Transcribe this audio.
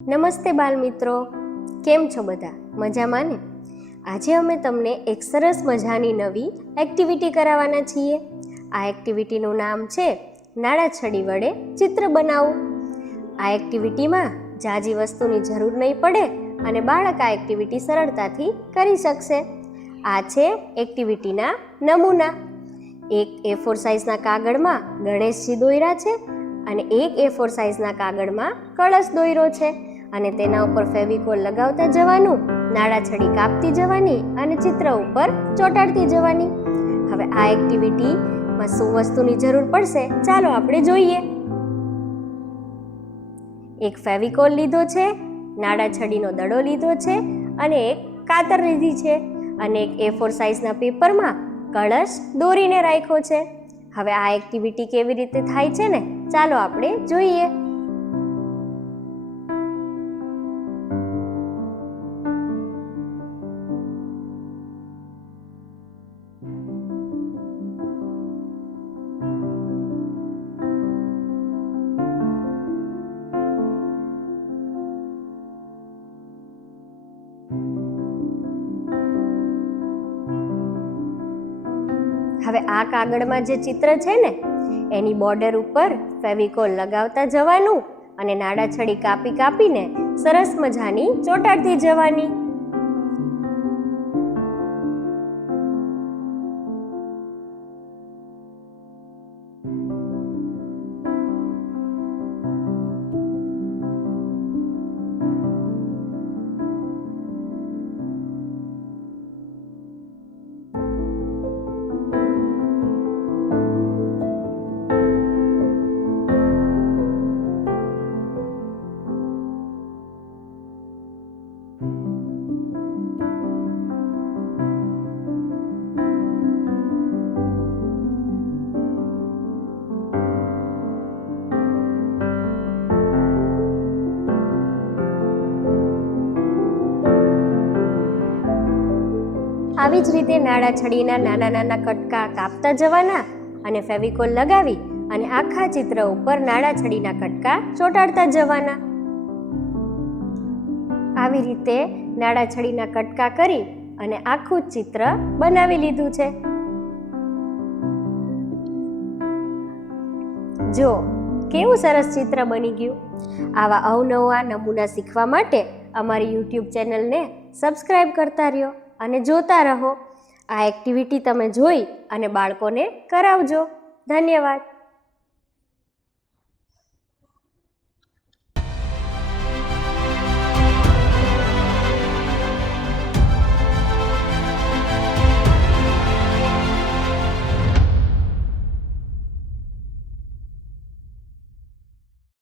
નમસ્તે બાલ મિત્રો, કેમ છો બધા? મજામાં ને? આજે અમે તમને એક સરસ મજાની નવી એક્ટિવિટી કરાવવાના છીએ. આ એક્ટિવિટીનું નામ છે નાડાછડી વડે ચિત્ર બનાવો. આ એક્ટિવિટીમાં ઝાઝી વસ્તુની જરૂર નહીં પડે અને બાળક આ એક્ટિવિટી સરળતાથી કરી શકશે. આ છે એક્ટિવિટીના નમૂના. એક A4 સાઇઝના કાગળમાં ગણેશજી દોર્યા છે અને એક A4 સાઇઝના કાગળમાં કળશ દોર્યો છે અને તેના ઉપર ફેવિકોલ લગાવતા જવાનું, નાડાછડી કાપતી જવાની અને ચિત્ર ઉપર ચોંટાડતી જવાની. હવે આ એક્ટિવિટીમાં શું વસ્તુની જરૂર પડશે ચાલો આપણે જોઈએ. એક ફેવિકોલ લીધો છે, નાડાછડીનો દડો લીધો છે અને એક કાતર લીધી છે અને એક A4 સાઇઝના પેપરમાં કળશ દોરીને રાખ્યો છે. હવે આ એક્ટિવિટી કેવી રીતે થાય છે ને ચાલો આપણે જોઈએ. હવે આ કાગળમાં જે ચિત્ર છે ને એની બોર્ડર ઉપર ફેવિકોલ લગાવતા જવાનું અને નાડાછડી કાપી કાપીને સરસ મજાની ચોંટાડતી જવાની. આવી જ રીતે નાડાછડીના નાના નાના કટકા કાપતા જવાના અને ફેવિકોલ લગાવી અને આખા ચિત્ર ઉપર નાડાછડીના કટકા ચોંટાડતા જવાના. આવી રીતે નાડાછડીના કટકા કરી અને આખું ચિત્ર બનાવી લીધું છે. જો કેવું સરસ ચિત્ર બની ગયું. આવા અવનવા નમૂના શીખવા માટે અમારી YouTube ચેનલને સબસ્ક્રાઇબ કરતા રહ્યો અને જોતા રહો. આ એક્ટિવિટી તમે જોઈ અને બાળકોને કરાવજો. ધન્યવાદ.